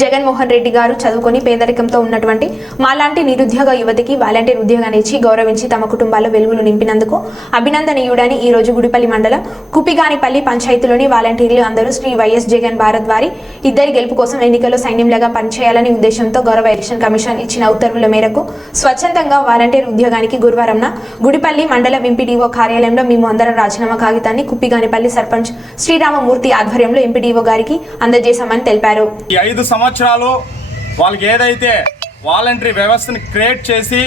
జగన్మోహన్ రెడ్డి గారు చదువుకొని పేదరికంతో ఉన్నటువంటి మాలాంటి నిరుద్యోగ యువతికి వాలంటీర్ ఉద్యోగాన్ని ఇచ్చి గౌరవించి తమ కుటుంబాల్లో వెలుగులు నింపినందుకు అభినందనీయుడని ఈ రోజు గుడిపల్లి మండలం కుప్పిగానిపల్లి పంచాయతీలోని వాలంటీర్లు అందరూ శ్రీ వైఎస్ జగన్ భారత్ వారి ఇద్దరి గెలుపు కోసం ఎన్నికల్లో సైన్యంలాగా పనిచేయాలని ఉద్దేశంతో గౌరవ ఎలక్షన్ కమిషన్ ఇచ్చిన ఉత్తర్వుల మేరకు స్వచ్ఛందంగా వాలంటీర్ ఉద్యోగానికి గురువారంన గుడిపల్లి మండలం ఎంపీడీఓ కార్యాలయంలో మేము అందరం రాజీనామా కాగితాన్ని కుప్పిగానిపల్లి సర్పంచ్ శ్రీరామమూర్తి ఆధ్వర్యంలో ఎంపీడీఓ గారికి అందజేశామని తెలిపారు. ఈ 5 సంవత్సరాలు వాళ్ళకి ఏదైతే వాలంటరీ వ్యవస్థని క్రియేట్ చేసి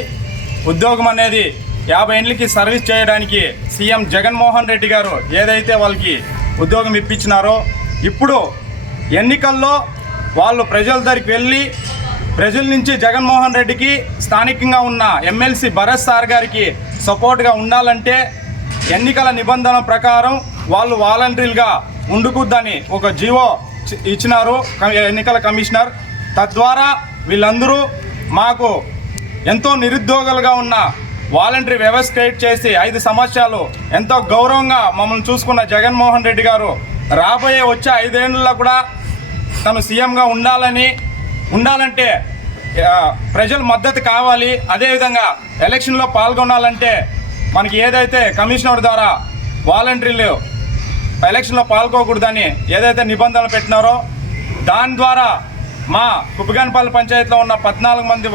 ఉద్యోగం అనేది 50 ఏళ్ళకి సర్వీస్ చేయడానికి సీఎం జగన్మోహన్ రెడ్డి గారు ఏదైతే వాళ్ళకి ఉద్యోగం ఇప్పించినారో ఇప్పుడు ఎన్నికల్లో వాళ్ళు ప్రజల దగ్గరికి వెళ్ళి ప్రజల నుంచి జగన్మోహన్ రెడ్డికి స్థానికంగా ఉన్న ఎమ్మెల్సీ భరత్ సార్ గారికి సపోర్ట్గా ఉండాలంటే ఎన్నికల నిబంధనల ప్రకారం వాళ్ళు వాలంటీర్లుగా ఉండుకుద్దని ఒక జీవో ఇచ్చినారు ఎన్నికల కమిషనర్. తద్వారా వీళ్ళందరూ మాకు ఎంతో నిరుద్యోగులుగా ఉన్న వాలంటరీ వ్యవస్థ క్రియేట్ చేసి 5 సంవత్సరాలు ఎంతో గౌరవంగా మమ్మల్ని చూసుకున్న జగన్మోహన్ రెడ్డి గారు రాబోయే వచ్చే 5 ఏళ్ళలో కూడా తను సీఎంగా ఉండాలంటే ప్రజల మద్దతు కావాలి. అదేవిధంగా ఎలక్షన్లో పాల్గొనాలంటే మనకి ఏదైతే కమిషనర్ ద్వారా వాలంటీర్లు ఎలక్షన్లో పాల్గొకూడదని ఏదైతే నిబంధనలు పెట్టినారో దాని ద్వారా మా కుప్పిగానిపల్లి పంచాయతీలో ఉన్న 14 మంది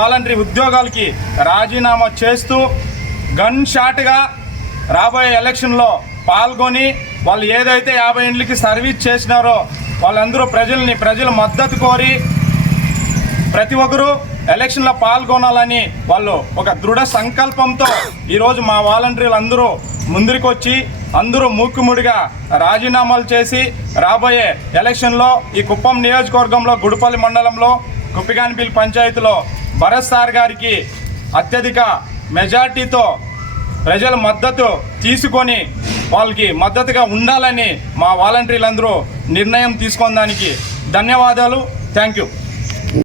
వాలంటరీ ఉద్యోగాలకి రాజీనామా చేస్తూ గన్ షాట్గా రాబోయే ఎలక్షన్లో పాల్గొని వాళ్ళు ఏదైతే 50 ఏళ్ళకి సర్వీస్ చేసినారో వాళ్ళందరూ ప్రజల మద్దతు కోరి ప్రతి ఒక్కరూ ఎలక్షన్లో పాల్గొనాలని వాళ్ళు ఒక దృఢ సంకల్పంతో ఈరోజు మా వాలంటీర్లు అందరూ ముందుకు వచ్చి అందరూ మూకుముడిగా రాజీనామాలు చేసి రాబోయే ఎలక్షన్లో ఈ కుప్పం నియోజకవర్గంలో గుడిపల్లి మండలంలో కుప్పిగానిపల్లి పంచాయతీలో భరత్ సార్ గారికి అత్యధిక మెజార్టీతో ప్రజల మద్దతు తీసుకొని వాళ్ళకి మద్దతుగా ఉండాలని మా వాలంటీర్లందరూ నిర్ణయం తీసుకున్న దానికి ధన్యవాదాలు. Thank you.